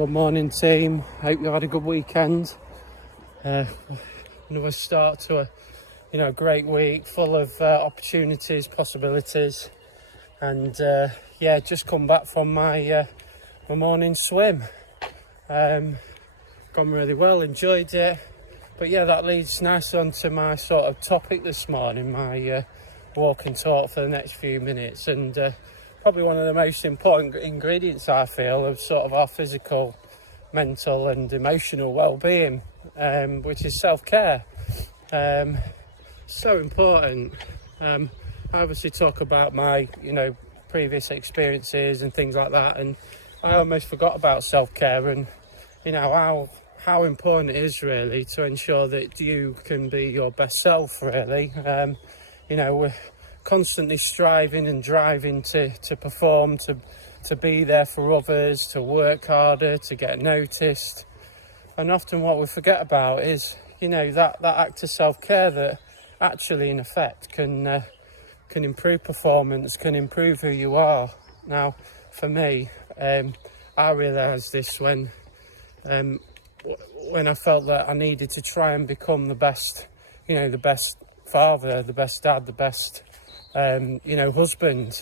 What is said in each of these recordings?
Good morning, team. Hope you had a good weekend. Another start to a great week, full of opportunities, possibilities, and just come back from my morning swim. Gone really well, enjoyed it. But yeah, that leads nicely onto my sort of topic this morning, my walk and talk for the next few minutes, and probably one of the most important ingredients, I feel, of sort of our physical, mental and emotional well-being, which is self-care. So important. I obviously talk about my previous experiences and things like that, and I almost forgot about self-care and how important it is really to ensure that you can be your best self, really. We're constantly striving and driving to perform, to be there for others, to work harder, to get noticed. And often what we forget about is, that act of self-care that actually, in effect, can improve performance, can improve who you are. Now, for me, I realised this when I felt that I needed to try and become the best father, the best dad, the best husband,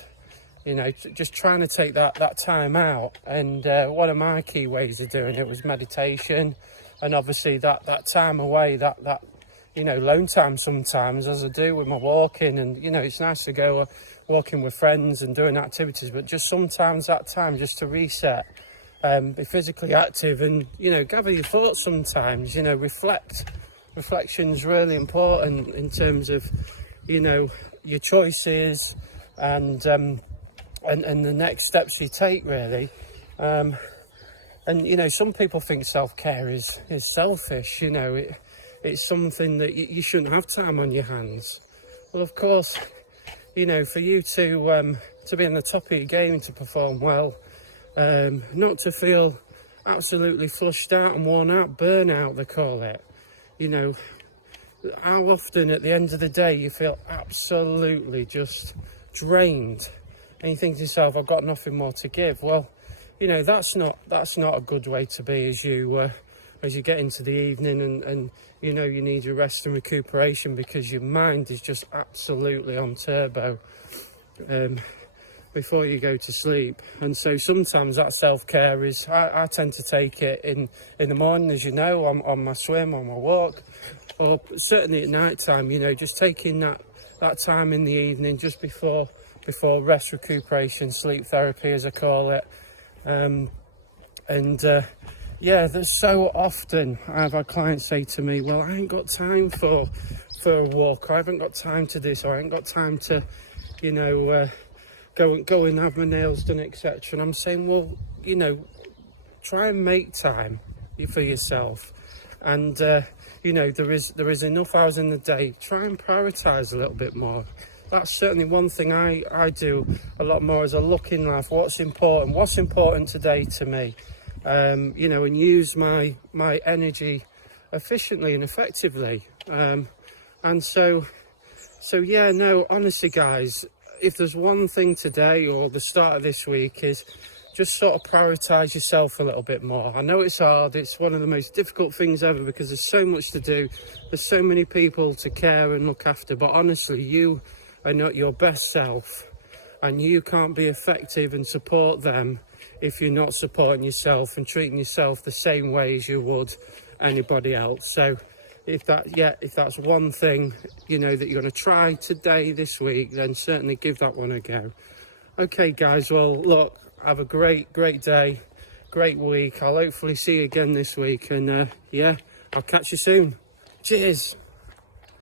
just trying to take that time out. And one of my key ways of doing it was meditation, and obviously that time away, that lone time sometimes, as I do with my walking. And it's nice to go walking with friends and doing activities, but just sometimes that time just to reset, be physically active, and gather your thoughts sometimes. Reflection's really important in terms of your choices and the next steps you take, really. And some people think self-care is selfish. It's something that you shouldn't have time on your hands. Well, of course, for you to be on the top of your game, to perform well, not to feel absolutely flushed out and worn out, burnout they call it. How often at the end of the day you feel absolutely just drained, and you think to yourself, I've got nothing more to give. Well, that's not a good way to be as you get into the evening, and you need your rest and recuperation because your mind is just absolutely on turbo before you go to sleep. And so sometimes that self-care is, I tend to take it in the morning, as on my swim, on my walk, or certainly at night time, just taking that time in the evening just before rest, recuperation, sleep therapy, as I call it. There's so often I've had clients say to me, well, I ain't got time for a walk, or I haven't got time to this, or I ain't got time to go and have my nails done, etc. And I'm saying, well, try and make time for yourself. And there is enough hours in the day. Try and prioritise a little bit more. That's certainly one thing I do a lot more as I look in life. What's important today to me, and use my energy efficiently and effectively. Honestly, guys, if there's one thing today or the start of this week is just sort of prioritise yourself a little bit more. I know it's hard, it's one of the most difficult things ever because there's so much to do, there's so many people to care and look after, but honestly, you are not your best self, and you can't be effective and support them if you're not supporting yourself and treating yourself the same way as you would anybody else. So if that's one thing that you're going to try today, this week, then certainly give that one a go. Okay, guys, well, look, have a great day, great week. I'll hopefully see you again this week, and I'll catch you soon. Cheers.